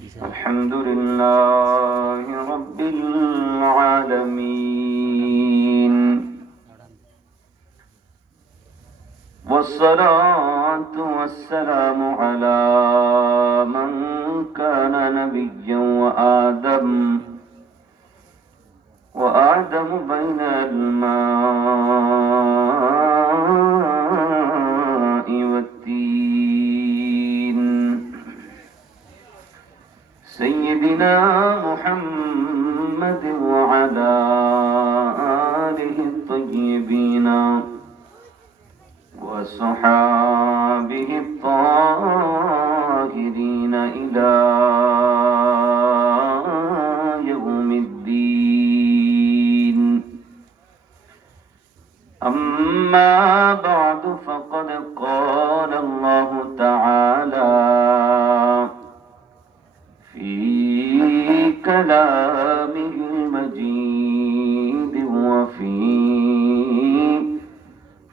الحمد لله رب العالمين والصلاة والسلام على من كان نبيا وآدم بين الماء والتين سيدنا محمد وعلى آله الطيبين وصحابه الطاهرين إلى يوم الدين. أما بعد فقد قال الله تعالى في كلامه المجيد وفي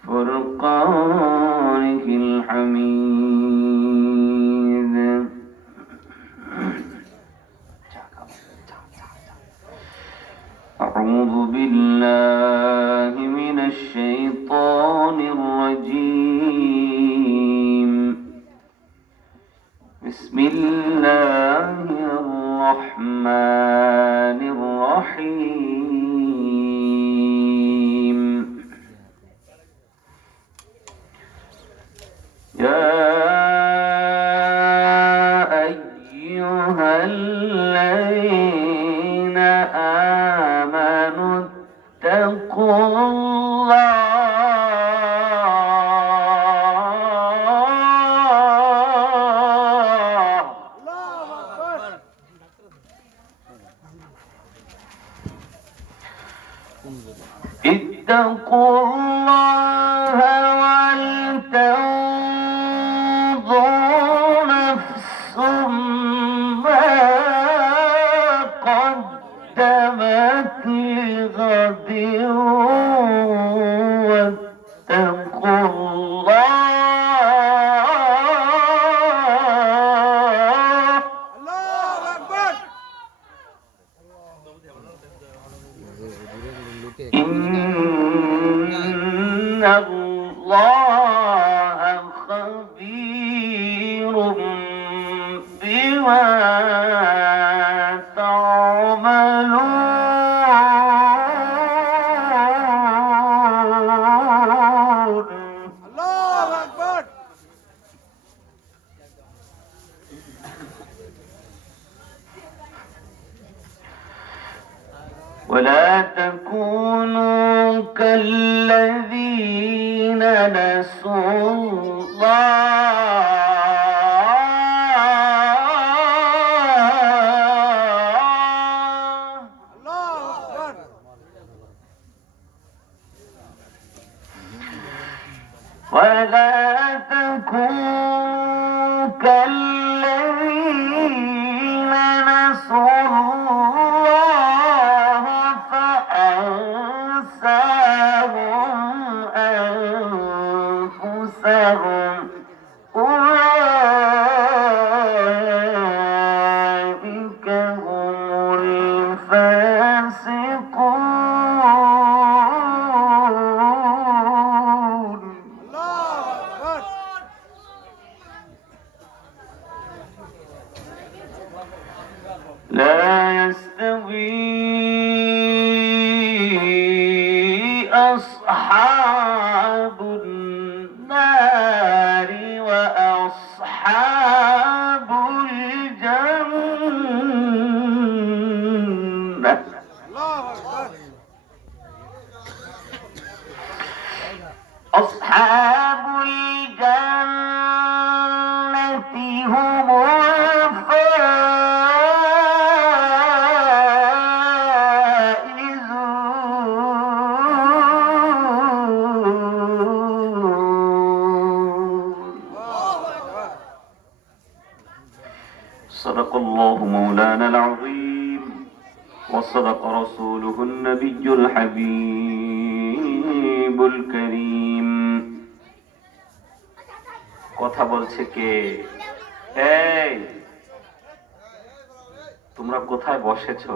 فرقانه الحميد. أعوذ بالله من الشيطان الرجيم. بسم الله الرحمن الرحيم. يا أيها الذين آمنوا اتقوا الله اتقوا الله ولتنظر نفس ما قدمت لغد واتقوا الله. الله أكبر. إن الله خبير بما تعملون. الله أكبر. ولا تكونوا كالذين نسوا الله ولا تكونوا كالذين نسوا الله فأنساهم أنفسهم أولئك هم الفاسقون. لا يستوي أصحاب النار وأصحاب الجنة. أصحاب الجنة هم صدق الله مولانا العظيم وصدق رسوله النبي الحبيب الكريم. কথা বলছে কে? এই তোমরা কোথায় বসেছো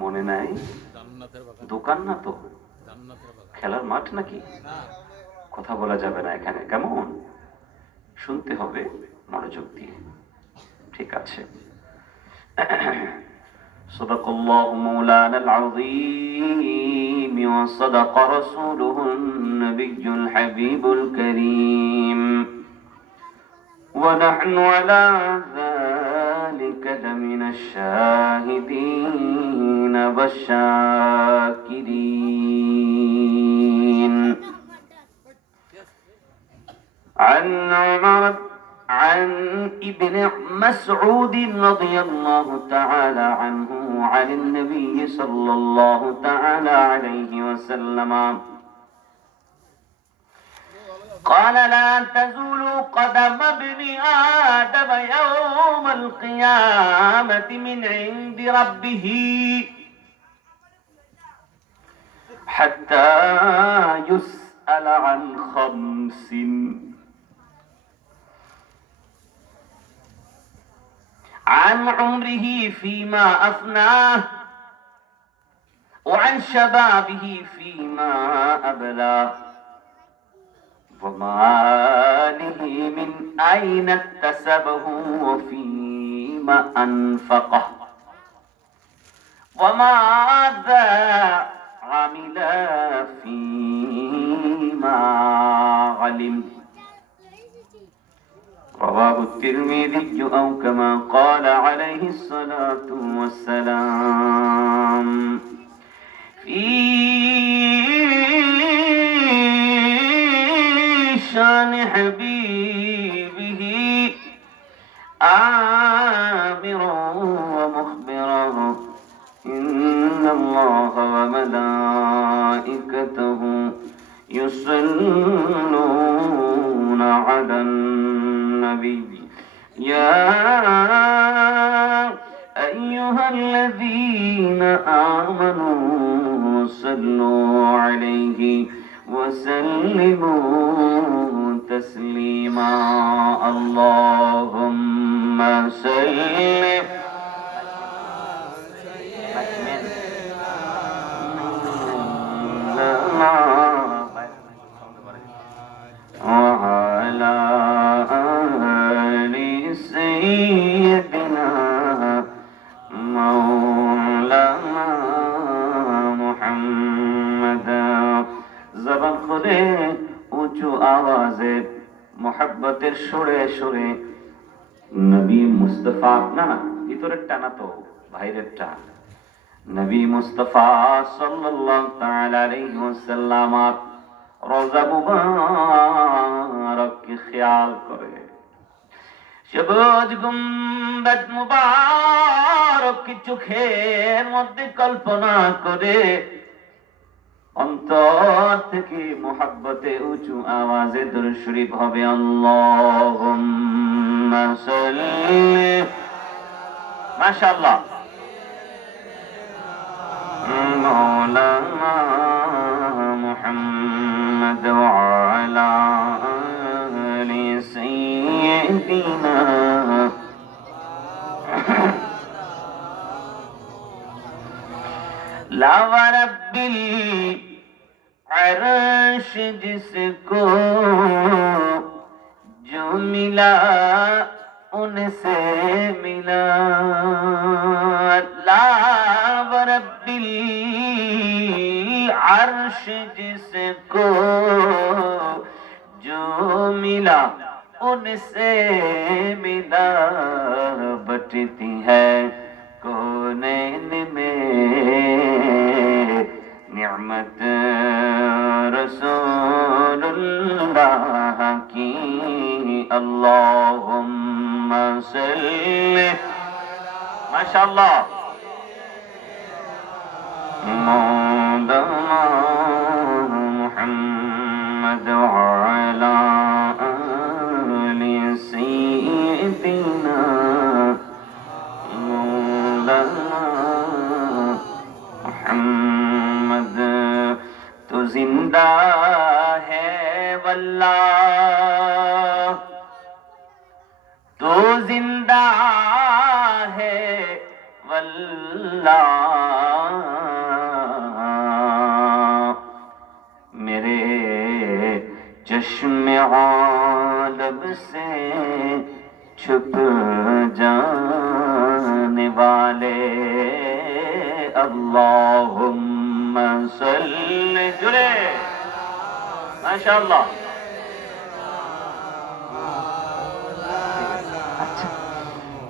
মনে নাই? দোকান না তো, খেলার মাঠ নাকি? কথা বলা যাবে না এখানে, কেমন? শুনতে হবে মনোযোগ দিয়ে। ঠিক আছে। صدق الله مولانا العظيم وصدق رسوله النبي الحبيب الكريم ونحن على ذلك لمن الشاهدين والشاكرين. عن ابن مسعود رضي الله تعالى عنه عن النبي صلى الله تعالى عليه وسلم قال لا تزول قدم ابن آدم يوم القيامة من عند ربه حتى يسأل عن خمس: عن عمره فيما أفناه، وعن شبابه فيما أبلاه، وماله من أين اكتسبه وفيما أنفقه، وماذا عمل فيما علم. رواه الترمذي أو كما قال عليه الصلاة والسلام. في شان حبيبه آمرا ومخبرا: إن الله وملائكته يصلون على النبي يا أيها الذين آمنوا صلوا عليه وسلموا تسليما. اللهم صل وعلى آل سيدنا مولانا محمد. জবান খুলে উঁচু আওয়াজে মোহাব্বতের সুরে সুরে নবী মুস্তাফা, না না ভিতরের টানা তো বাইরের টান, নবী মুস্তাফা সাল্লাল্লাহু তাআলা আলাইহি ওয়াসাল্লাম রওজা মুবারককে খেয়াল করে, সবুজ গুম্বদ মুবারক কি চোখের মধ্যে কল্পনা করে অন্তর থেকে মুহাব্বতে উঁচু আওয়াজে দরুদ শরীফ হবে আল্লাহুম্মা সাল্লি। মাশাআল্লাহ। مولانا محمد وعلى آل سيدنا لا ورب العرش जिसको जो मिला उनसे मिला, ला रब्बिल अर्श जिसको जो मिला उनसे मिला, बटती है कौनैन में निअमत रसूलुल्लाह की। अल्लाहुम्मा सल्ली। माशाअल्लाह। मौलाना मुहम्मद वअला आलि सय्यिदिना मौलाना मुहम्मद। तो जिंदा है वल्लाह, तो जिंदा है तवल्ला, मेरे चश्मे आलब से छुप जाने वाले, अल्लाहुम्मा सल्ली, जुड़े माशाअल्लाह। अच्छा,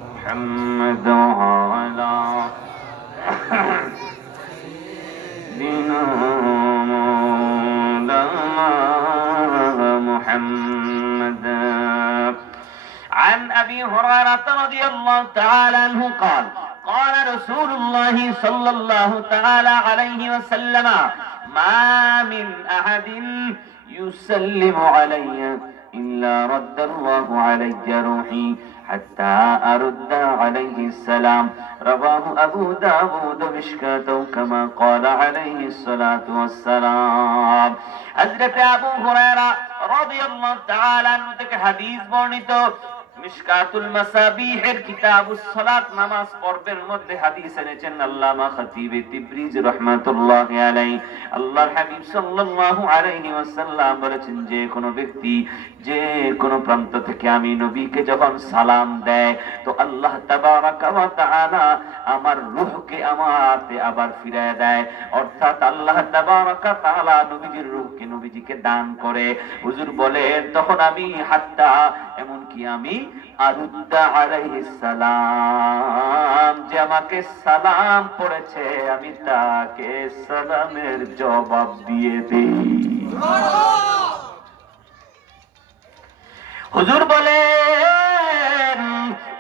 मुहम्मद अला محمد. عن أبي هريرة رضي الله تعالى عنه قال قال رسول الله صلى الله تعالى عليه وسلم ما من أحد يسلم علي إلا رد الله علي روحي حتى أرد عليه السلام. رواه أبو داود مشكاته كما قال عليه الصلاة والسلام. حضرت আবু হুরায়রা রাদিয়াল্লাহু তাআলা আনহু থেকে হাদিস বর্ণিত, মিশকাতুল মাসাবিহের কিতাবুস সালাত নামাজ পর্বের মধ্যে হাদিস এনেছেন আল্লামা খতিবে তিবরিজ রাহমাতুল্লাহি আলাইহি। আল্লাহর হাবিব সাল্লাল্লাহু আলাইহি ওয়াসাল্লাম বলেছেন, যে কোনো ব্যক্তি যে কোনো প্রান্ত থেকে আমি নবীকে যখন সালাম দেয় তো আল্লাহ তাবারাকা ওয়া তাআলা আমার রূহকে আমাতে আবার ফিরিয়ে দেয়, অর্থাৎ আল্লাহ তাবারাকা তাআলা নবীজির রূহকে নবীজিকে দান করে। হুজুর বলেন তখন আমি হাত্তা, এমনকি আমি আরুদ্দা আলাইহিস সালাম, যে আমাকে সালাম পড়েছে আমি তাকে সালামের জবাব দিয়ে দেই। হুজুর বলেন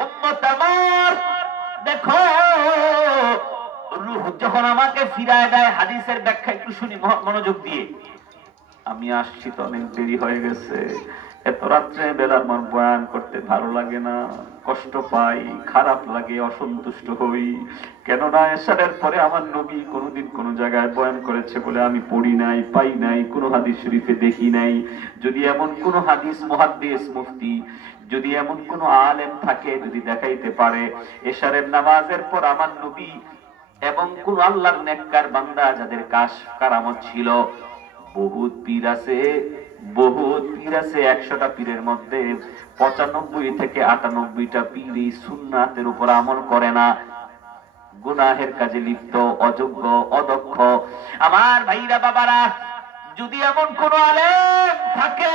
উম্মত আমার দেখো, রূহ যখন আমাকে ফিরায় দেয়, হাদিসের ব্যাখ্যা একটু শুনি মনোযোগ দিয়ে। আমি আসছি তো অনেক দেরি হয়ে গেছে, এত রাত্রে বেলা আমার বয়ান করতে ভালো লাগে না, কষ্ট পাই, খারাপ লাগে, অসন্তুষ্ট হই। কেননা এশারের পরে আমার নবী কোনোদিন কোনো জায়গায় বয়ান করেছে বলে আমি পড়ি নাই, পাই নাই, কোনো হাদিস শরীফে দেখি নাই। যদি এমন কোনো হাদিস মুহাদ্দিস মুফতি, যদি এমন কোনো আলেম থাকে, যদি দেখাইতে পারে এশারের নামাজের পর আমার নবী এবং কোন আল্লাহর নেককার বান্দা যাদের কারামত ছিল, বহুত পীর আছে, বহুত পীর আছে, 100টা পীরের মধ্যে 95 থেকে 98টা পীর এই সুন্নাতের উপর আমল করে না, গুনাহের কাজে লিপ্ত, অযোগ্য, অদক্ষ। আমার ভাইরা বাবারা, যদি এমন কোন আলেম থাকে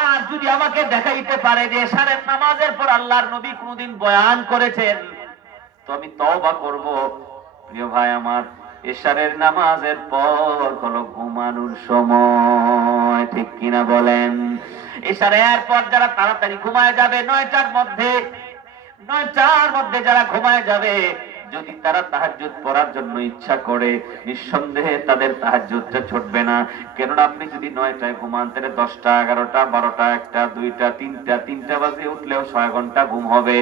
আর যদি আমাকে দেখাইতে পারে যে এশারের নামাজের পর আল্লাহর নবী কোনদিন বয়ান করেছেন, তো আমি তওবা করব। প্রিয় ভাই আমার, এশারের নামাজের পর হলো ঘুমানোর সময়, ঠিক কিনা বলেন? এশারের পর যারা তাড়াতাড়ি ঘুমায় যাবে, 9টার মধ্যে যারা ঘুমায় যাবে, যদি তারা তাহাজ্জুদ পড়ার জন্য ইচ্ছা করে, নিঃসন্দেহে তাদের তাহাজ্জুদটা ছুটবে না। কেননা আপনি যদি 9টায় ঘুমান, তাহলে 10টা, 11টা, 12টা, 1টা, 2টা, 3টা বাজে উঠলেও 6 ঘন্টা ঘুম হবে।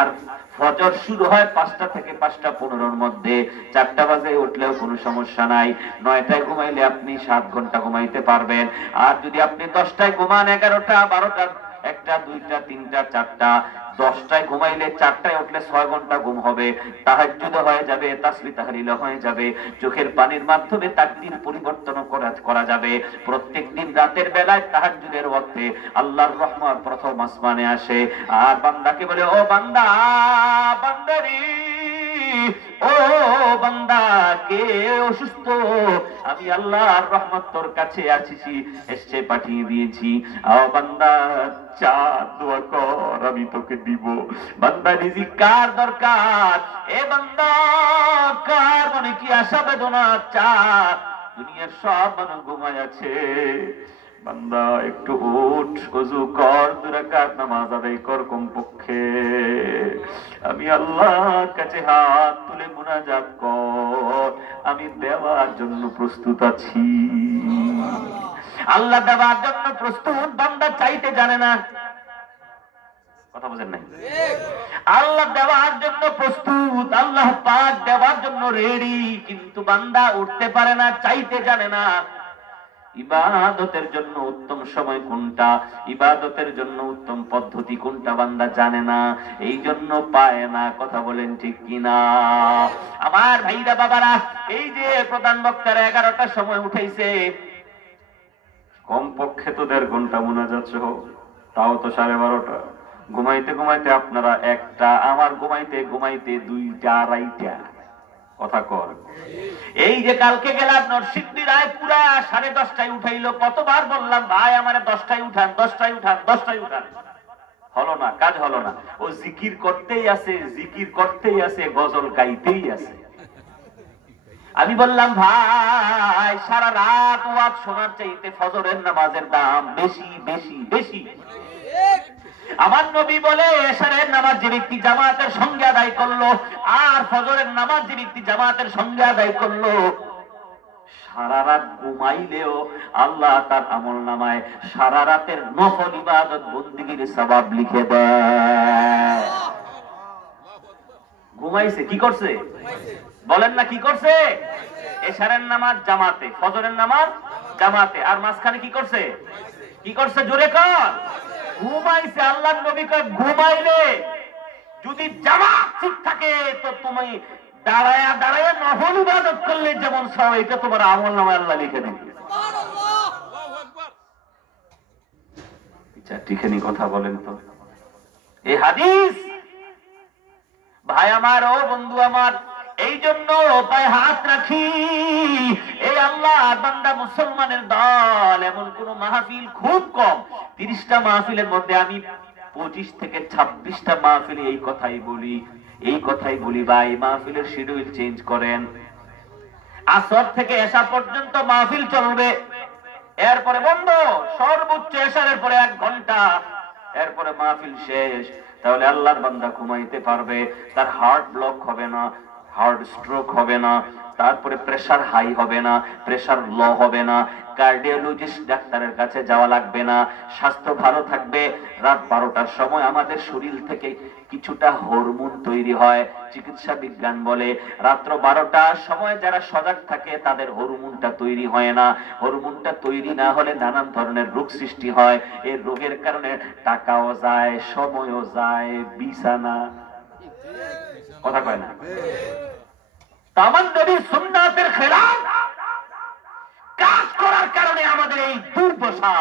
আর ফজর শুরু হয় 5টা থেকে 5টা 15-র মধ্যে, 4টা বাজে উঠলেও কোনো সমস্যা নাই। 9টায় ঘুমাইলে আপনি 7 ঘন্টা ঘুমাইতে পারবেন। আর যদি আপনি 10টায় ঘুমান, 11টা, 12টা, 1টা, 2টা, 3টা, 4টা, 10টায় ঘুমাইলে 4টায় উঠলে 6 ঘন্টা ঘুম হবে, তাহাজ্জুদ হয়ে যাবে, তাসবিহ তাহলিল হয়ে যাবে, চোখের পানির মাধ্যমে তাকদীর পরিবর্তন করা যাবে। প্রত্যেকদিন রাতের বেলায় তাহাজ্জুদের ওয়াক্তে আল্লাহর রহমত প্রথম আসমানে আসে আর বান্দাকে বলে, ও বান্দা, বান্দারি, ও বান্দা, কে অসুস্থ? আমি আল্লাহর রহমত তোর কাছে আসিছি, এসে পাঠিয়ে দিয়েছি। ও বান্দা, চা দোয়া কর, আমি তোকে দিব। বান্দা, রিজিক কার দরকার? এ বান্দা, কার মনে কি আশা বেদনা? চা। দুনিয়ার সব মানুষ ঘুমায় আছে, বান্দা একটু উঠ, ওযু কর, 2 রাকাত নামাজ আদায় কর কমপক্ষে। আমি আল্লাহর কাছে হাত তুলে মুনাজাত কর, আমি দেওয়ার জন্য প্রস্তুত আছি। আল্লাহ দেওয়ার জন্য প্রস্তুত, বান্দা চাইতে জানে না। কথা বুঝেন নাই? আল্লাহ দেওয়ার জন্য প্রস্তুত, আল্লাহ পাক দেওয়ার জন্য রেডি, কিন্তু বান্দা উঠতে পারে না, চাইতে জানে না। ইবাদতের জন্য উত্তম সময় কোনটা, ইবাদতের জন্য উত্তম পদ্ধতি কোনটা বান্দা জানে না, এই জন্য পায় না। কথা বলেন ঠিক কিনা? আমার ভাইরা বাবারা, এই যে প্রধান বক্তারা 11টার সময় উঠাইছে, কমপক্ষে তো 1.5 ঘন্টা মুনাজাত সহ, তাও তো 12:30। ঘুমাইতে ঘুমাইতে আপনারা 1টা, আমার ঘুমাইতে ঘুমাইতে 2টা 2:30। কথা কর। এই যে কালকে গেলাম নরসিংদী রায়পুরা, 10:30টায় উঠাইলো। কতবার বললাম ভাই আমার 10টায় উঠান, 10টায় উঠান, 10টায় উঠান, হলো না, কাজ হলো না। ও জিকির করতেই আছে, জিকির করতেই আছে, গজল গাইতেই আছে। আমি বললাম ভাই সারা রাত ওয়াজ শোনার চাইতে ফজরের নামাজের দাম বেশি বেশি বেশি। আমার নবী বলে এশারের নামাজ যে ব্যক্তি জামাতের সঙ্গে আদায় করলো আর ফজরের নামাজ যে ব্যক্তি জামাতের সঙ্গে আদায় করলো, সারা রাত ঘুমাইলেও আল্লাহ তার আমলনামায় সারা রাতের নফল ইবাদত বন্দেগীর সওয়াব লিখে দেয়। ঘুমাইছে, কি করছে বলেন না, কি করছে? এশারের নামাজ জামাতে, ফজরের নামাজ জামাতে, আর মাঝখানে কি করছে? কি করছে জোরে কর? ঘুমাইছে। আল্লাহর নবী কয় ঘুমাইলে যদি জামাত ঠিক থাকে তো তুমি দাঁড়ায়া দাঁড়ায়া নফল ইবাদত করলে যেমন সওয়াব, এটা তোমার আমলনামায় আল্লাহ লিখে দিবে। সুবহানাল্লাহ, আল্লাহু আকবার। আচ্ছা ঠিকই কথা বলেন তো। এই হাদিস ভাই আমার, ও বন্ধু আমার, এই জন্য পায়ে হাত রাখি। এই আল্লাহ বান্দা মুসলমানের দল, এমন কোন মাহফিল খুব কম, 30টা মাহফিলের মধ্যে আমি 25 থেকে 26টা মাহফিলে এই কথাই বলি, এই কথাই বলি ভাই মাহফিলের শিডিউল চেঞ্জ করেন। আসর থেকে এশা পর্যন্ত মাহফিল চলবে, এরপরে বন্ধ, সর্বোচ্চ এশারের পরে 1 ঘন্টা, এরপরে মাহফিল শেষ। তাহলে আল্লাহর বান্দা ঘুমাইতে পারবে, তার হার্ট ব্লক হবে না, হার্ট স্ট্রোক হবে না, তারপরে প্রেসার হাই হবে না, প্রেসার লো হবে না, কার্ডিওলজিস্ট ডাক্তারের কাছে যাওয়া লাগবে না, স্বাস্থ্য ভালো থাকবে। রাত 12টার সময় আমাদের শরীর থেকে কিছুটা হরমোন তৈরি হয়, চিকিৎসা বিজ্ঞান বলে রাত্র 12টার সময় যারা সজাগ থাকে তাদের হরমোনটা তৈরি হয় না। হরমোনটা তৈরি না হলে নানান ধরনের রোগ সৃষ্টি হয়। এই রোগের কারণে টাকাও যায়, সময়ও যায়, বিছানা, কথা কয় না। আমার নবীর সুন্নাতের খেলাফ কাজ করার কারণে আমাদের এই দুর্দশা।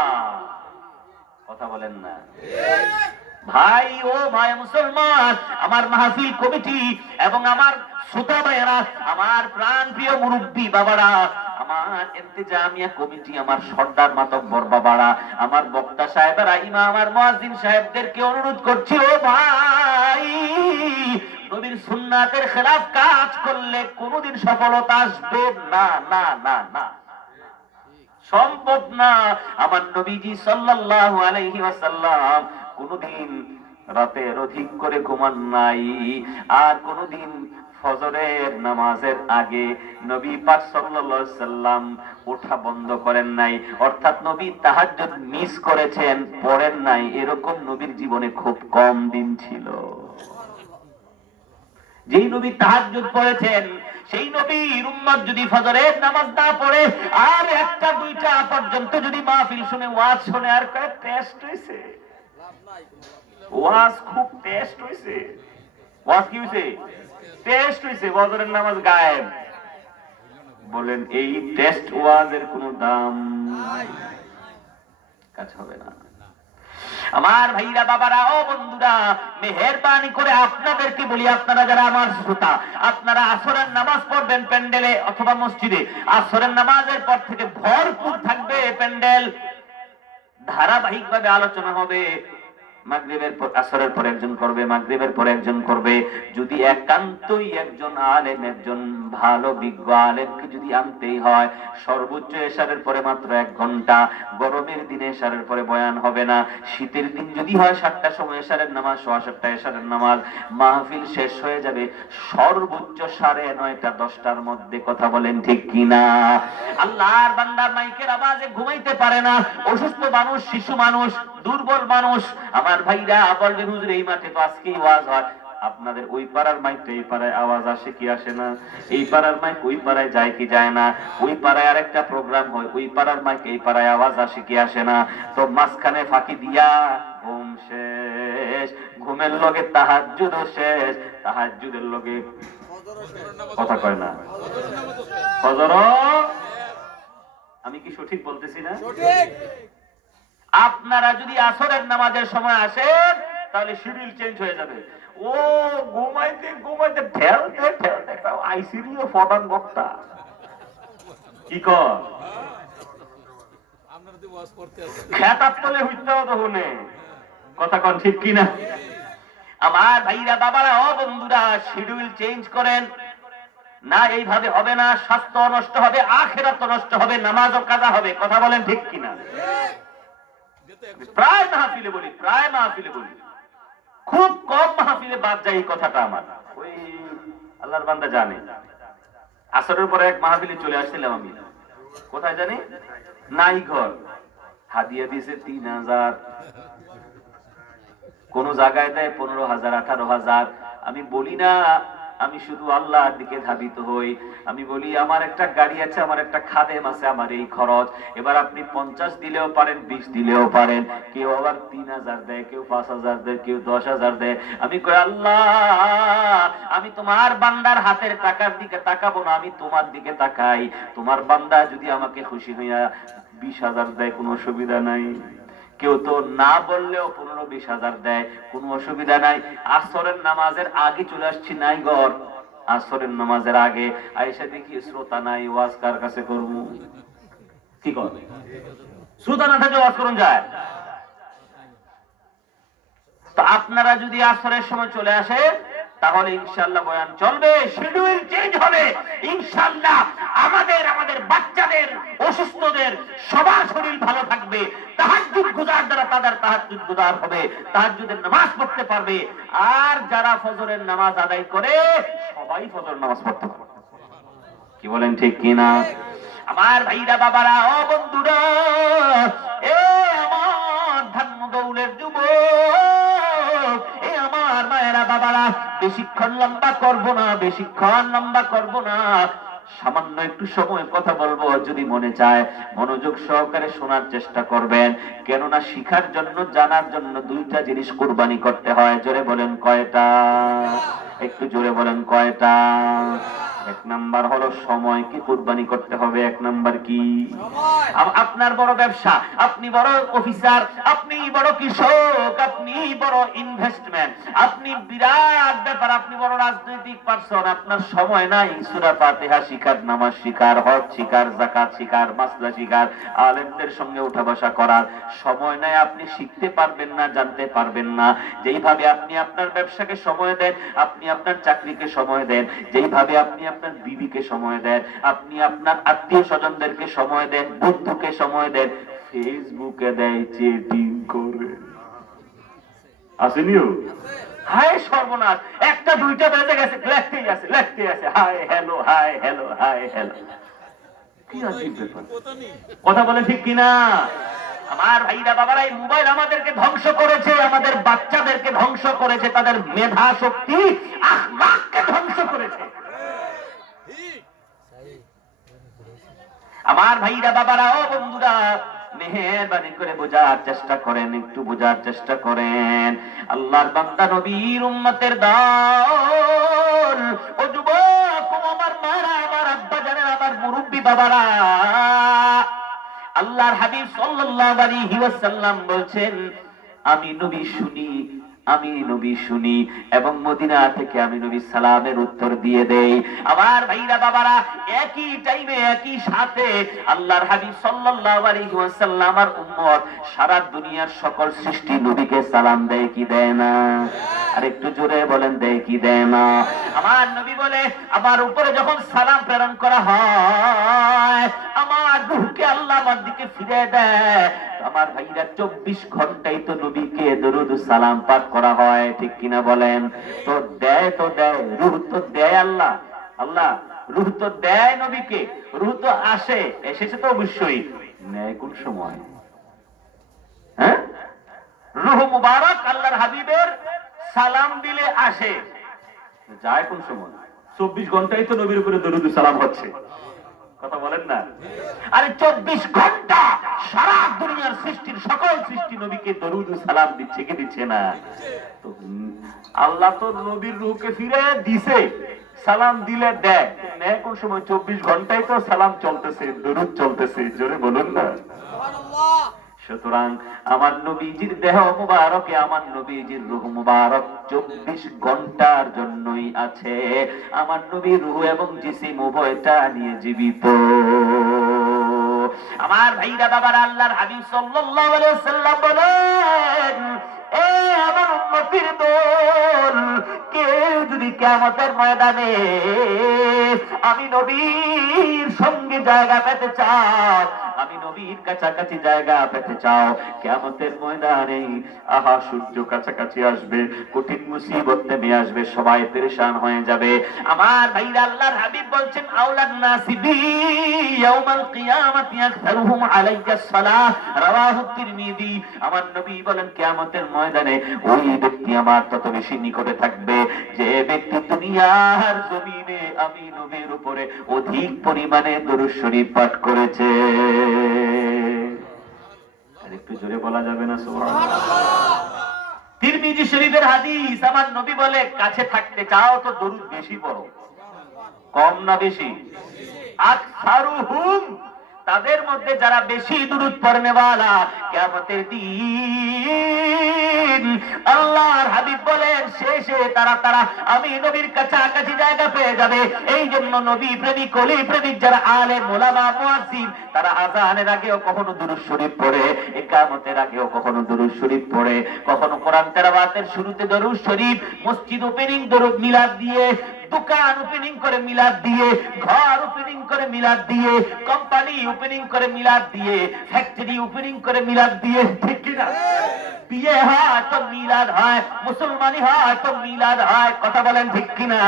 কথা বলেন না ভাই, ও ভাই মুসলমান, আমার মাহফিল কমিটি এবং আমার শ্রোতা ভাইয়েরা, আমার প্রাণ প্রিয় মুরব্বী বাবারা, আমার ইন্তেজামিয়া কমিটি, আমার সর্দার মাতব্বর বাবারা, আমার বক্তা সাহেবেরা, ইমাম, আমার মুয়াজ্জিন সাহেবদেরকে অনুরোধ করছি, ও ভাই নবীর সুন্নাতের খেলাফ কাজ করলে কোনোদিন সফলতা আসবে না, না না না, সম্ভব না। আমার নবীজি সাল্লাল্লাহু আলাইহি ওয়াসাল্লাম কোনদিন রাতের অধিক করে ঘুমান নাই, আর কোনদিন ফজরের নামাজের আগে নবী পাক সাল্লাল্লাহু আলাইহি সাল্লাম ওঠা বন্ধ করেন নাই। অর্থাৎ নবী তাহাজ্জুদ মিস করেছেন, পড়েন নাই, এরকম নবীর জীবনে খুব কম দিন ছিল। যেই নবী তাহাজ্জুদ পড়েছেন সেই নবীর উম্মত যদি ফজরের নামাজ না পড়ে আর 1টা 2টা পর্যন্ত যদি মাহফিল শুনে, ওয়াজ শুনে, আর কয় টেস্ট হইছে, ওয়াজ খুব টেস্ট হইছে, ওয়াজ কি হইছে? টেস্ট হইছে, ফজরের নামাজ গায়েব। বলেন এই টেস্ট ওয়াজের কোনো দাম নাই, কাজ হবে না। আমার ভাইরা বাবারা, ও বন্ধুরা, মেহেরবানি করে আপনাদেরকে বলি, আপনারা যারা আমার শ্রোতা, আপনারা আসরের নামাজ পড়বেন প্যান্ডেলে অথবা মসজিদে। আসরের নামাজের পর থেকে ভরপুর থাকবে প্যান্ডেল, ধারাবাহিকভাবে আলোচনা হবে। মাগরিবের পর, আসরের পর একজন করবে, মাগরিবের পর একজন করবে। যদি একান্তই একজন আলেম, একজন ভালো বিজ্ঞ আলেমকে যদি আনতেই হয়, সর্বোচ্চ এশারের পরে মাত্র 1 ঘন্টা। গরমের দিনে এশারের পরে বয়ান হবে না। শীতের দিন যদি হয় 7টার সময় এশারের নামাজ, 7:15 এশারের নামাজ, মাহফিল শেষ হয়ে যাবে সর্বোচ্চ 9:30 10টার মধ্যে। কথা বলেন ঠিক কিনা? আল্লাহর বান্দা মাইকের আওয়াজে ঘুমাইতে পারে না, অসুস্থ মানুষ, শিশু মানুষ, দুর্বল মানুষ, আমার ভাইরা বলবেন হুজুর এই মাঠে তো আজকেই ওয়াজ হয়। আপনাদের ওই পাড়ার মাইকটা এই পাড়ায় আওয়াজ আসে কি আসে না? এই পাড়ার মাইক ওই পাড়ায় যায় কি যায় না? ওই পাড়ায় আরেকটা প্রোগ্রাম হয়, ওই পাড়ার মাইক এই পাড়ায় আওয়াজ আসে কি আসে না? তো মাঝখানে ফাঁকি দিয়া ঘুম শেষ, ঘুমের লগে তাহাজ্জুদ শেষ, তাহাজ্জুদের লগে কথা কয় না ফজর। আমি কি সঠিক বলতেছি না? আপনারা যদি আসরের নামাজের সময় আসেন তাহলে শিডিউল চেঞ্জ হয়ে যাবে। ও ঘুমাইতে ঘুমাইতে ঠেলতে ঠেলতে আইসিডিও ফটান বক্তা কি কর খেতাব তলে হইতে হতো হুনে কথা কন ঠিক কিনা? আমার ভাইরা বাবারা ও বন্ধুরা, শিডিউল চেঞ্জ করেন না, এইভাবে হবে না। স্বাস্থ্য নষ্ট হবে, আখিরাত নষ্ট হবে, নামাজও কাজা হবে। কথা বলেন ঠিক কিনা? প্রায় মাহফিলে বলি, প্রায় মাহফিলে বলি, খুব কম মাহফিলে বাদ যায় এই কথাটা আমার। ওই আল্লাহর বান্দা জানে, আসরের পরে এক মাহফিলে চলে আসছিলাম আমি, কোথায় জানি নাই ঘর, হাদিয়া দিয়েছে 3000, কোন জায়গায় দেয় 15,000 18,000। আমি বলি না, আমি শুধু আল্লাহর দিকে ধাবিত হই। আমি বলি আমার একটা গাড়ি আছে, আমার একটা খাদেম আছে, আমার এই খরচ। এবার আপনি 50 দিলেও পারেন, 20 দিলেও পারেন, কেউ আবার 3000 দেয়, কেউ 5000 দেয়, কেউ 10,000 দেয়। আমি কই আল্লাহ, আমি তোমার বান্দার হাতের টাকার দিকে তাকাবো না, আমি তোমার দিকে তাকাই। তোমার বান্দা যদি আমাকে খুশি হইয়া 20,000 দেয়, কোনো অসুবিধা নাই। কেউ তো না বললেও 15-20,000 দেয়, কোনো অসুবিধা নাই। আসরের নামাজের আগে চলে আসছি নাই ঘর, আসরের নামাজের আগে আয়েশা দেখি শ্রোতা নাই, ওয়াজ কার কাছে করব? কি কর শ্রোতা না থাকলে ওয়াজ করুন যায়? তো আপনারা যদি আসরের সময় চলে আসে তাহলে ইনশাআল্লাহ বয়ান চলবে, শিডিউল চেঞ্জ হবে ইনশাআল্লাহ। আমাদের বাচ্চাদের, অসুস্থদের সবার শরীর ভালো থাকবে। তাহাজ্জুদ গুজার যারা তাদের তাহাজ্জুদ গুজার হবে, তাহাজ্জুদের নামাজ পড়তে পারবে। আর যারা ফজরের নামাজ আদায় করে সবাই ফজর নামাজ পড়তে পারবে। কি বলেন ঠিক কিনা? আমার ভাইরা বাবারা ও বন্ধুরা, এ আমার ধান্য দৌলের যুবক, এ আমার মায়েরা বাবারা, বেশিক্ষণ লম্বা করব না, বেশিক্ষণ লম্বা করব না, সামান্য একটু সময় কথা বলবো। যদি মনে চায় মনোযোগ সহকারে শোনার চেষ্টা করবেন, কেননা শিখার জন্য, জানার জন্য দুইটা জিনিস কুরবানি করতে হয়। জোরে বলেন কয়টা? একটু জোরে বলেন কয়টা? এক নাম্বার হলো সময়কে কুরবানি করতে হবে। এক নাম্বার কি? আপনার বড় ব্যবসা, আপনি বড় অফিসার, আপনি বড় কৃষক, আপনি বড় ইনভেস্টমেন্ট, আপনি বিরাট ব্যাপার, আপনি বড় রাজনৈতিক পারসন, আপনার সময় নাই সূরা ফাতিহা শিখার, নামাজ শিখার, হজ শিখার, যাকাত শিখার, মাসলা শিখার, আলেমদের সঙ্গে উঠা বসা করার সময় নাই। আপনি শিখতে পারবেন না, জানতে পারবেন না। যেইভাবে আপনি আপনার ব্যবসাকে সময় দেন, আপনি আপনার চাকরিকে সময় দেন, যেইভাবে আপনি আপনার বিবিকে সময় দেন, আপনি আপনার আত্মীয় স্বজনদেরকে সময় দেন, বন্ধুকে সময় দেন, ফেসবুকে দেয় চেটিং করে। আসেনিও? হায় সর্বনাশ, একটা দুইটা বেজে গেছে, লেখতেই আছে, লেখতেই আছে, hi hello, hi hello, hi hello. কি আজীব ব্যাপার, কথা বলে ঠিক কিনা? আমার ভাইরা বাবারা, এই মোবাইল আমাদেরকে ধ্বংস করেছে, আমাদের বাচ্চাদেরকে ধ্বংস করেছে, তাদের মেধা শক্তি, আখলাককে ধ্বংস করেছে। আমার ভাইরা বাবারা ও বন্ধুরা, মেহেরবানি করে বোঝার চেষ্টা করেন, একটু বোঝার চেষ্টা করেন। আল্লাহর বান্দা, নবীর উম্মতের দল, ও যুবক, ও আমার মারা, আমার আব্বা জানেন, আমার মুরব্বী বাবারা, আল্লাহর হাবিব সাল্লাল্লাহু আলাইহি ওয়াসাল্লাম বলছেন, আমি নবী শুনি, আমি নবী শুনি, এবং মদিনা থেকে আমি নবী সালামের উত্তর দিয়ে দেই। আমার ভাইরা বাবারা, একই টাইমে, একই সাথে আল্লাহর হাবিব সাল্লাল্লাহু আলাইহি ওয়াসাল্লাম আর উম্মত সারা দুনিয়ার সকল সৃষ্টি নবীকে সালাম দেয় কি দেয় না? আর একটু জোরে বলেন, দেয় কি দেয় না? আমার নবী বলে, আমার উপরে যখন সালাম প্রেরণ করা হয়, আমার রূহকে আল্লাহ আমার দিকে ফিরে দেয়। আমার ভাইরা 24 ঘন্টাই তো নবীকে দরুদ সালাম পাঠ করা হয়, ঠিক কিনা বলেন? তো দেয়, তো দেয়, রূহ তো দেয় আল্লাহ, আল্লাহ রূহ তো দেয় নবীকে, রূহ তো আসে, এসেছে তো অবশ্যই, নেয় কোন সময়? হ্যাঁ, রূহ মুবারক আল্লাহর হাবিবের সালাম দিলে আসে, যায় কোন সময়? 24 ঘন্টাই তো নবীর উপরে দরুদ সালাম হচ্ছে, কথা বলেন না? আরে 24 ঘন্টা সারা দুনিয়ার সৃষ্টির সকল সৃষ্টি নবীকে দরুদ সালাম দিচ্ছে কি দিচ্ছে না? তো আল্লাহ তো নবীর রূহকে ফিরে দিছে, সালাম দিলে দেয় কোন সময়? 24 ঘন্টায় তো সালাম চলতেছে, দরুদ চলতেছে, জোরে বলুন না। সুতরাং আমার নবীজির দেহ মুবারকে আমার নবীজির রূহ মুবারক 24 ঘন্টার জন্যই আছে। আমার নবীর রূহ এবং জিসিম উভয়টা নিয়ে জীবিত। আমার ভাইরা বাবারা, আল্লাহর হাবিব সাল্লাল্লাহু আলাইহি ওয়াসাল্লাম বলেন, এ আমার উম্মতের দল, কেউ যদি কিয়ামতের ময়দানে আমি নবীর সঙ্গে জায়গা পেতে চাও, আমি নবীর কাছাকাছি জায়গা পেতে চাও, কিয়ামতের ময়দানে আহা সূর্য কাছাকাছি আসবে, কঠিন মুসিবত নেমে আসবে, সবাই পেরেশান হয়ে যাবে। আমার ভাইরা, আল্লাহর হাবিব বলছেন, আউলান নাসি বি ইয়াউমাল কিয়ামাতি আকসারুহুম আলাইহিস সালাহ, রাওয়াহু তিরমিজি। আমার নবী বলেন, কিয়ামতের ময়দানে ওই ব্যক্তি আমার তত বেশি নিকটে থাকবে যে ব্যক্তি দুনিয়ার জমিনে আমি নবীর উপরে অধিক পরিমাণে দরুদ শরীফ পাঠ করেছে। আর একটু জোরে বলা যাবে না সুবহানাল্লাহ? তিরমিজি শরীফের হাদিস, আমার নবী বলে, কাছে থাকতে চাও তো দরুদ বেশি পড়ো। কম না বেশি? আকসারুহুম, তাদের মধ্যে যারা বেশি দুরূদ পড়নেওয়ালা, কিয়ামতের দিন আল্লাহর হাবিব বলেন শেষে তারা আমি নবীর কাছাকাছি জায়গা পেয়ে যাবে। এই জন্য নবী প্রেমিক, ওলি প্রেমিক যারা আলেম ওলামা মুয়াজ্জিন, তারা আযানের আগেও কখনো দুরূদ শরীফ পড়ে, ইকামতের আগেও কখনো দুরূদ শরীফ পড়ে, কখনো কোরআন তেলাওয়াতের শুরুতে দরুদ শরীফ, মসজিদ ওপেনিং দরুদ মিলাদ দিয়ে, দোকান ওপেনিং করে মিলাদ দিয়ে, ঘর ওপেনিং করে মিলাদ দিয়ে, কোম্পানি ওপেনিং করে মিলাদ দিয়ে, ফ্যাক্টরি ওপেনিং করে মিলাদ দিয়ে, ঠিক কি না? বিয়ে হয় তো মিলাদ হয়, মুসলমানি হয় তো মিলাদ হয়, কথা বলেন ঠিক কিনা?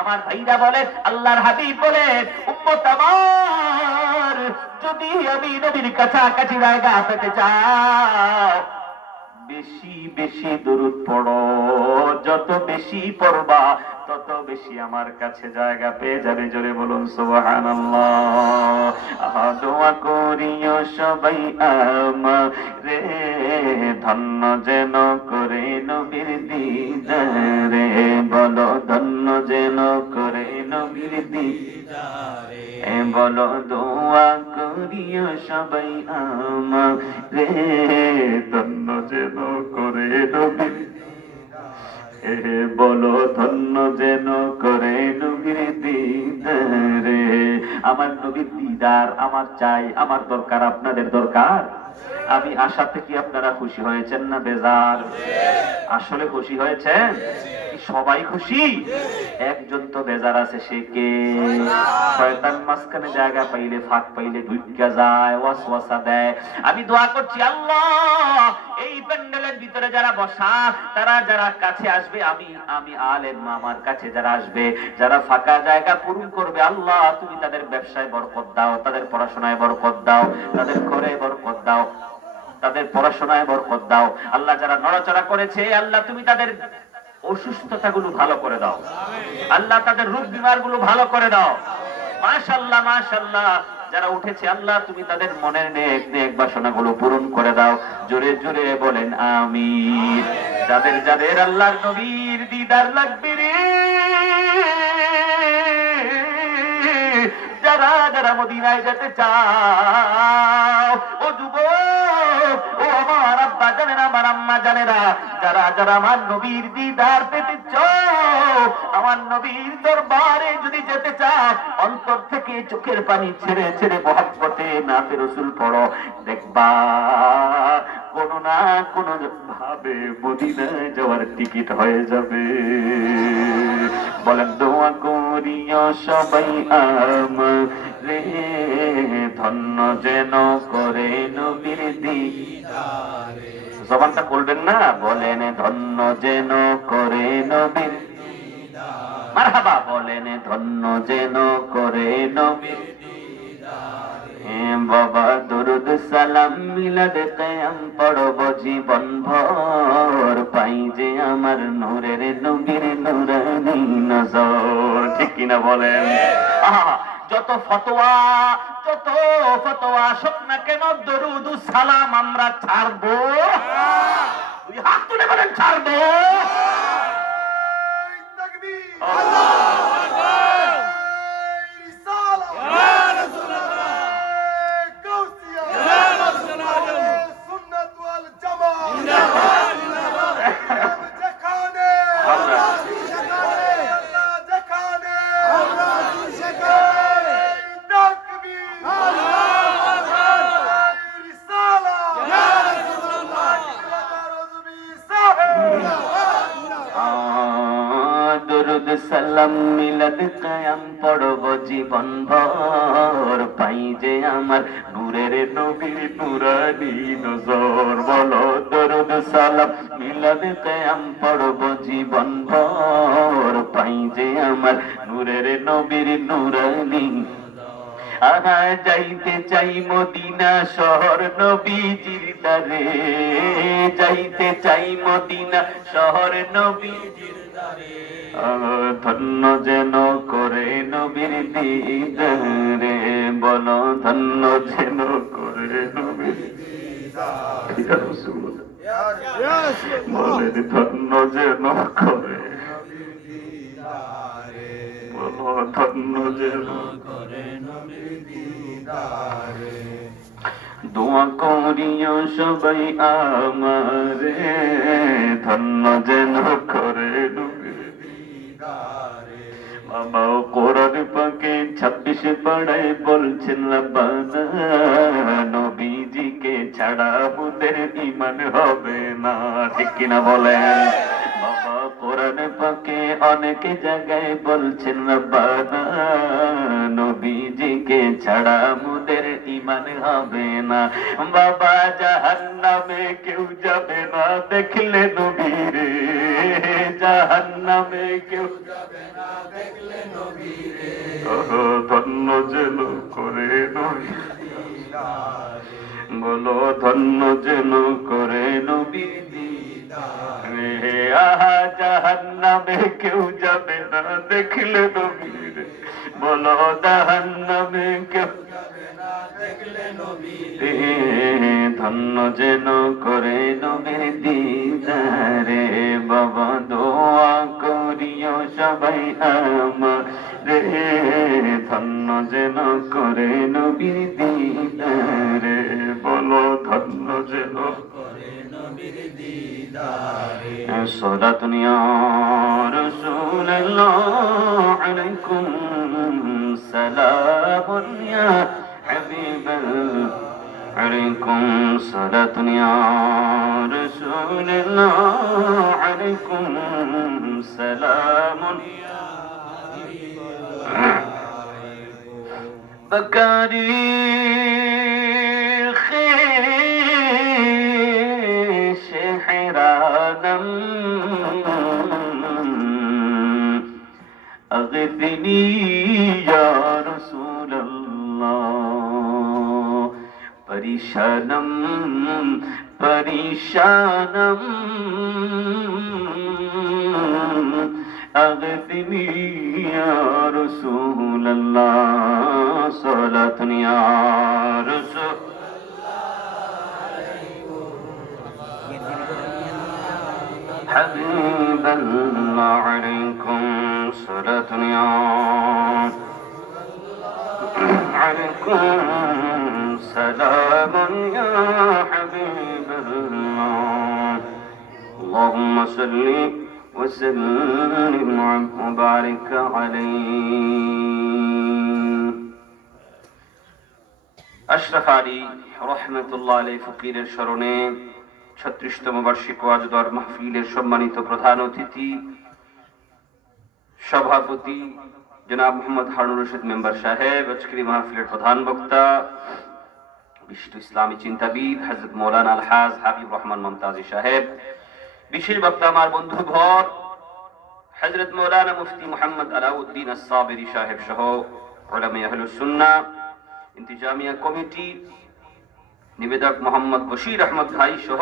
আমার ভাইরা বলেন, আল্লাহর হাবিব বলেন, উম্মত আমার, যদি আমি নবীর কাছাকাছি জায়গা পেতে চাও, বেশি বেশি দরুদ পড়ো, যত বেশি পড়বা তত বেশি আমার কাছে জায়গা পেয়ে যাবে। জোরে বলুন সুবহানাল্লাহ। আহা দোয়া করিও সবাই আমারে, ধন্য যেন করে নবীর দিদারে, বলো ধন্য যেন করে নবীর দিদারে, বলো দোয়া করিও সবাই আমারে, ধন্য যেন করে নবীর, বলো ধন্য যেন করে নবীর দিদারে। আমার নবীর দিদার আমার চাই, আমার দরকার, আপনাদের দরকার। আমি আশা থেকে আপনারা খুশি হয়েছেন না বেজার? আসলে খুশি হয়েছেন? সবাই খুশি? একজন তো বেজার আছে, সে কে? শয়তান মাঝখানে জায়গা পাইলে, ফাঁক পাইলে ঢুইকা যায়, ওয়াসওয়াসা দেয়। আমি দোয়া করছি, আল্লাহ এই প্যান্ডেলের ভিতরে যারা বসা, তারা যারা কাছে আসবে, আমি আলেম আমার কাছে যারা আসবে, যারা ফাঁকা জায়গা পূরণ করবে, আল্লাহ তুমি তাদের ব্যবসায় বরকত দাও, তাদের পড়াশোনায় বরকত দাও, তাদের ঘরে বরকত দাও, তাদের পড়াশোনায় বরকত দাও। আল্লাহ যারা নড়াচড়া করেছে, আল্লাহ তুমি তাদের অসুস্থতা গুলো ভালো করে দাও, আল্লাহ তাদের রোগ বিমার গুলো ভালো করে দাও। মাশাআল্লাহ মাশাআল্লাহ, যারা উঠেছে, আল্লাহ তুমি তাদের মনের নেক নেক বাসনা গুলো পূরণ করে দাও। জোরে জোরে বলেন আমিন। যাদের যাদের আল্লাহর নবীর দিদার লাগবে রে, যারা যারা মদিনায় যেতে চাও, ও যুবক, ও আমার আব্বা জানেরা, আমার আম্মা জানেরা, যারা যারা আমার নবীর দিদার পেতে চাও, আমার নবীর দরবারে যদি যেতে চাও, অন্তর থেকে চোখের পানি ছেড়ে ছেড়ে মহব্বতে নাতে রাসূল পড়ো, দেখবা কোন না কোন ভাবে মদিনায় যাওয়ার টিকিট হয়ে যাবে। বলেন দোয়া করিও সবাই আমারে, ধন্য যেন করে নবীর দিদারে। জবানটা বলবেন না, বলেন ধন্য যেন করে নবীর দিদারে। মারহাবা, বলেন ধন্য যেন করে নবীর দিদারে, বাবা দরুদ সালাম মিলাদ কায়াম পড়ব জীবন ভর, পাই যে আমার নূরের নবীর নূরানি নজর। ঠিক কিনা বলেন? যত ফতোয়া আসুক না কেন, দরুদ সালাম আমরা ছাড়বো। হাত তুলে বলেন ছাড়বো। দরুদ সালাম মিলাদ কায়াম পড়ব জীবন ভর, পাই যে আমার নূরের নবীর নূরানি নজর। বলো দরুদ সালাম মিলাদ কায়াম পড়ব জীবন ভর, পাই যে আমার নূরের নবীর নূরানি। আহা যাইতে চাই মদিনা শহর নবীজির দারে, যাইতে চাই মদিনা শহর নবীজির দারে। ধন্য যেন করে নবীর দিদারে, বলো ধন্য যেন করে নবীর বলে ধন্য যেন করে, বলো ধন্য যেন করে নবীর দিদারে। দোয়া করিও সবাই আমারে, ধন্য যেন করে নবীর দিদারে। বাবা কোরআন পাকে 26 পাড়ায় বলছেন রব্বানা, নবীজিকে ছাড়া আমাদের ঈমান হবে না। ঠিক কিনা বলেন? বাবা কোরআন পাকে অনেক জায়গায় বলছেন রব্বানা, নবীজিকে ছাড়া আমাদের ঈমান হবে না। বাবা জাহান্নামে কেউ যাবে না দেখলে নবীরে, জাহান্নামে কেউ যাবে না দেখলে নবীরে। ধন্য যেন করে নবীর দিদারে, বলো ধন্য যেন করে নবীর দিদারে। আহা জাহান্নামে কেউ যাবে না দেখলে নবীরে, বলো জাহান্নামে কেউ যাবে না দেখলে নবীরে। ধন্য যেন করে নবীর দিদারে, বাবা দোয়া করিও সবাই আমারে, ধন্য যেন করে নবীর দিদারে, বলো ধন্য যেন করে নবীর দিদারে। সালাতুন ইয়া রাসূলুল্লাহ আলাইকুম সালামুন ইয়া হাবিবাল্লাহ, عليكم صلاة يا رسول الله، عليكم سلام يا حبيب الله. بكاري خيش حرانم أغثني يا رسول الله، পরিশানম পরিশানম আগতিনি ইয়া রাসূলুল্লাহ, সালাতুন ইয়া রাসূলুল্লাহ হাবিবাল্লাহ, আলাইকুম সালাতুন ইয়া عليكم سلام يا حبيب الله. اللهم صل وسلم وبارك عليه. আশরাফ আলী রহমতুল্লাহ আলাইহি ফকিরের স্মরণে 36তম বার্ষিক ওয়াজ দর মাহফিলের সম্মানিত প্রধান অতিথি সভাপতি জনাব মোহাম্মদ হারুন রশিদ মেম্বার সাহেব, আজকের মাহফিলের প্রধান বক্তা বিশিষ্ট ইসলামী চিন্তাবিদ হযরত মাওলানা আলহাজ হাবিব রহমান মুমতাজি সাহেব, বিশেষ বক্তা আমার বন্ধু ঘর হযরত মাওলানা মুফতি মুহাম্মদ আলাউদ্দিন আস-সাবিরি সাহেব সহ উলামায়ে আহলুস সুন্নাহ ইন্তিজামিয়া কমিটি নিবেদক মোহাম্মদ বশির আহমদ ভাই সহ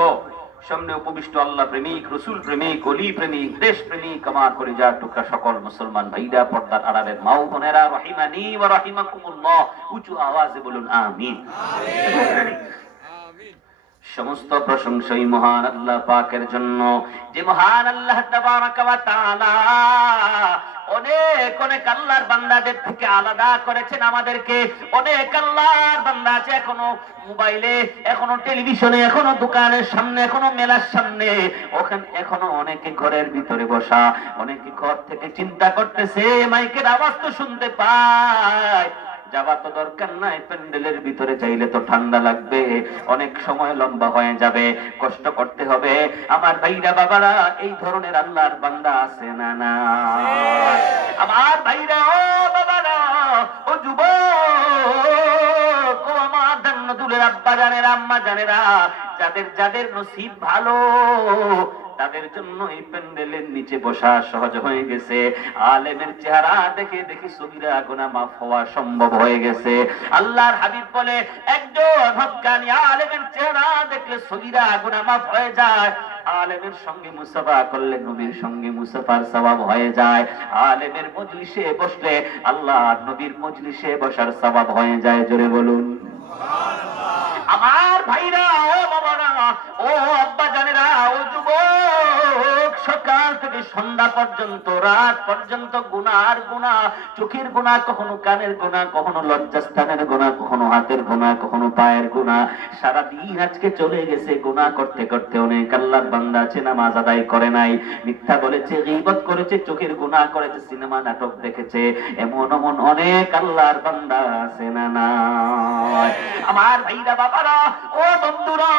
সামনে উপবিষ্ট আল্লাহ প্রেমিক, রসুল প্রেমিক, অলি প্রেমিক, দেশ প্রেমিক, আমার কলিজার টুকরা সকল মুসলমান ভাইরা, পর্দার আড়ালের মা ও বোনেরা, রহিমানি ওয়া রাহিমাকুমুল্লাহ, উঁচু আওয়াজে বলুন আমিন। সমস্ত প্রশংসাই মহান আল্লাহ পাকের জন্য, যে মহান আল্লাহ তাবারাকা ওয়া তাআলা অনেক অনেক আল্লাহর বান্দাদের থেকে আলাদা করেছেন আমাদেরকে। অনেক আল্লাহর বান্দা আছে এখনো মোবাইলে, এখনো টেলিভিশনে, এখনো দোকানের সামনে, এখনো মেলার সামনে, ওখানে এখনো অনেকে ঘরের ভিতরে বসা, অনেকে ঘর থেকে চিন্তা করতেছে মাইকের আওয়াজ তো শুনতে পায়, যাওয়া তো দরকার নাই, প্যান্ডেলের ভিতরে চাইলে তো ঠান্ডা লাগবে, অনেক সময় লম্বা হয়ে যাবে, কষ্ট করতে হবে। আমার ভাইরা বাবারা, এই ধরনের আল্লাহর বান্দা আছে না? না আমার ভাইরা, ও বাবারা, ও যুবক, ও আমার জান্নাতুলের আব্বা জানেরা, আম্মা জানেরা, যাদের যাদের নসিব ভালো তাদের জন্য এই প্যান্ডেলের নিচে বসা সহজ হয়ে গেছে। আলেমের চেহারা দেখে দেখে সগীরা গুনাহ মাফ হওয়া সম্ভব হয়ে গেছে। আল্লাহর হাবিব বলে, একজন হক্কানি আলেমের চেহারা দেখলে সগীরা গুনাহ মাফ হয়ে যায়। আলেমের সঙ্গে মুসাফা করলে নবীর সঙ্গে মুসাফার সওয়াব হয়ে যায়। আলেমের মজলিসে বসলে আল্লাহ নবীর মজলিসে বসার সওয়াব হয়ে যায়। জোরে বলুন সুবহানাল্লাহ। আমার ভাইরা, ও বাবারা, ও আব্বা জানেরা, ও যুবক, সকাল থেকে সন্ধ্যা পর্যন্ত, রাত পর্যন্ত গুনার গুনাহ, চোখের গুনাহ, কখনো কানের গুনাহ, কখনো লজ্জাস্থানের গুনাহ, কখনো হাতের গুনাহ, কখনো পায়ের গুনাহ, সারাদিন আজকে চলে গেছে গুনাহ করতে করতে। অনেক আল্লাহর বান্দা আছে নামাজ আদায় করে নাই, মিথ্যা বলেছে, গীবত করেছে, চোখের গুনাহ করেছে, সিনেমা নাটক দেখেছে, এমন এমন অনেক আল্লাহর বান্দা আছে না? না আমার ভাইরা বাবারা, ও বন্ধুরা,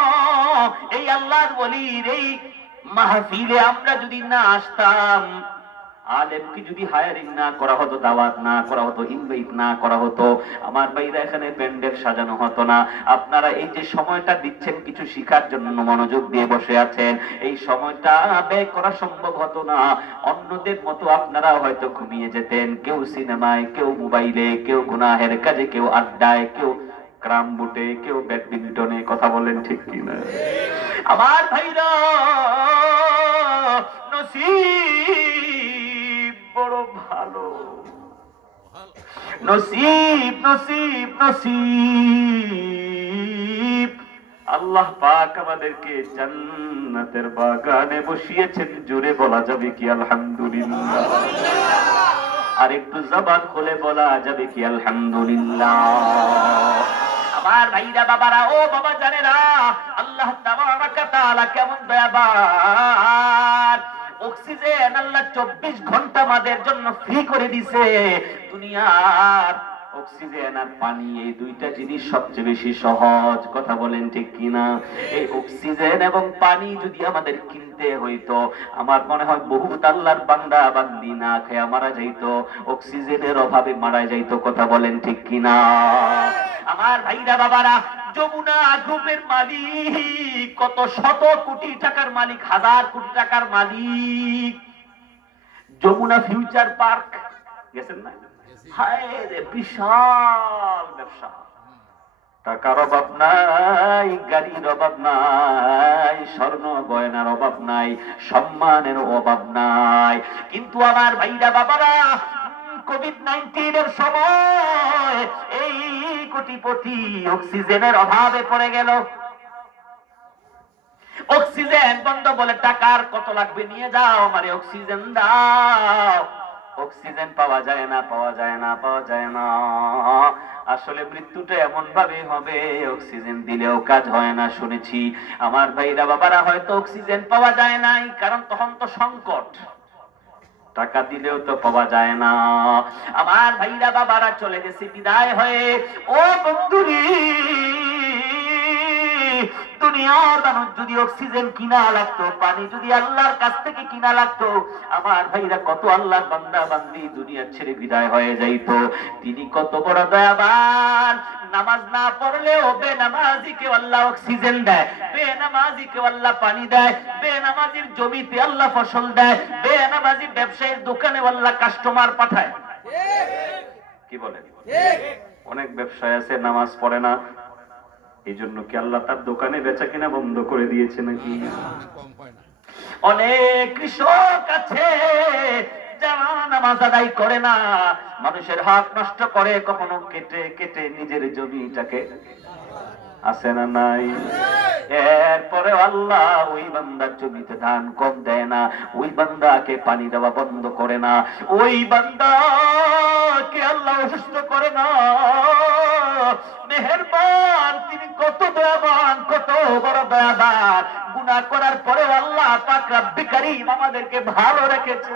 এই আল্লাহর ওলির এই মাহফিলে আমরা যদি না আসতাম, আলেমকে যদি হায়ারিং না করা হতো, দাওয়াত না করা হতো, ইনভাইট না করা হতো, আমার ভাইরা এখানে প্যান্ডেল সাজানো হতো না। আপনারা এই যে সময়টা দিচ্ছেন কিছু শিখার জন্য, মনোযোগ দিয়ে বসে আছেন, এই সময়টা ব্যয় করা সম্ভব হতো না। অন্যদের মতো আপনারা হয়তো ঘুমিয়ে যেতেন, কেউ সিনেমায়, কেউ মোবাইলে, কেউ গুনাহের কাজে, কেউ আড্ডায়, কেউ ক্রাম বুটে, কেউ ব্যাডমিন্টনে। কথা বলেন ঠিক কিনা? আমার ভাইরা, নসিব বড় ভালো, নসিব নসিব নসিব। আল্লাহ পাক আমাদেরকে জান্নাতের বাগানে বসিয়েছেন। জোরে বলা যাবে কি আলহামদুলিল্লাহ? আর একটু জবান খুলে বলা যাবে কি আলহামদুলিল্লাহ? আমার ভাইরা বাবারা, ও বাবা জানেরা, আল্লাহ তাবারাকা তাআলা কেমন দয়াবান। অক্সিজেন আল্লাহ 24 ঘন্টা আমাদের জন্য ফ্রি করে দিছে। দুনিয়ার অক্সিজেন আর পানি, এই দুইটা জিনিস সবচেয়ে বেশি সহজ। কথা বলেন ঠিক কিনা? এই অক্সিজেন এবং পানি যদি আমাদের কিনতে হইতো, আমার মনে হয় বহুত আল্লাহর বান্দা বান্দি না খেয়ে মারা যাইতো, অক্সিজেনের অভাবে মারা যাইতো। কথা বলেন ঠিক কিনা? আমার ভাইরা বাবারা, যমুনা গ্রুপের মালিক কত শত কোটি টাকার মালিক, হাজার কোটি টাকার মালিক। যমুনা ফিউচার পার্ক গেছেন না? হায় রে, বিশাল ব্যবসা। টাকার অভাব নাই, গাড়ির অভাব নাই, স্বর্ণ গয়নার অভাব নাই, সম্মানের অভাব নাই। কিন্তু আমার ভাইরা বাবারা, কোভিড-19 এর সময় এই কোটিপতি অক্সিজেনের অভাবে পড়ে গেল। অক্সিজেন বন্ধ বলে, টাকার কত লাগবে নিয়ে যাও, আমারে অক্সিজেন দাও। অক্সিজেন পাওয়া যায় না, পাওয়া যায় না, পাওয়া যায় না। আসলে মৃত্যুটা এমন ভাবে হবে, অক্সিজেন দিলেও কাজ হয় না শুনেছি। আমার ভাইরা বাবারা, হয়তো অক্সিজেন পাওয়া যায় নাই, কারণ তখন তো সংকট, টাকা দিলেও তো পাওয়া যায় না। আমার ভাইরা বাবারা চলে গেছে বিদায় হয়ে। ও বন্ধুরি, দুনিয়ার মানুষ যদি অক্সিজেন কিনা লাগতো, পানি যদি আল্লাহর কাছ থেকে কিনা লাগতো, আমার ভাইরা কত আল্লাহর বান্দা বান্দি দুনিয়া ছেড়ে বিদায় হয়ে যাইতো। তিনি কত বড় দয়াবান। নামাজ না পড়লেও বেনামাজিকে আল্লাহ অক্সিজেন দেয়, বেনামাজিকে আল্লাহ পানি দেয়, বেনামাজির জমিতে আল্লাহ ফসল দেয়, বেনামাজি ব্যবসায়ীর দোকানে আল্লাহ কাস্টমার পাঠায়। কি বলেন? অনেক ব্যবসায় আছে নামাজ পড়ে না, এই জন্য কি আল্লাহ তার দোকানে বেচা কিনা বন্ধ করে দিয়েছে নাকি? অনেক কৃষক আছে যারা নামাজ আদায় করে না, মানুষের হক নষ্ট করে, কখনো কেটে কেটে নিজের জমিটাকে, আছে না নাই? এরপরে আল্লাহ ওই বান্দার জমিতে ধান কম দেয় না, ওই বান্দাকে পানি দেওয়া বন্ধ করে না, ওই বান্দাকে আল্লাহ অসুস্থ করে না। মেহেরবান, তিনি কত দয়াবান, কত বড় দয়াবান। গুনাহ করার পরে আল্লাহ পাক রব্বে কারীম আমাদেরকে ভালো রেখেছে।